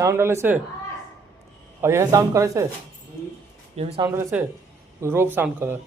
sound डाले से और यह साउंड करे से ये भी साउंड डाले से रोब साउंड करे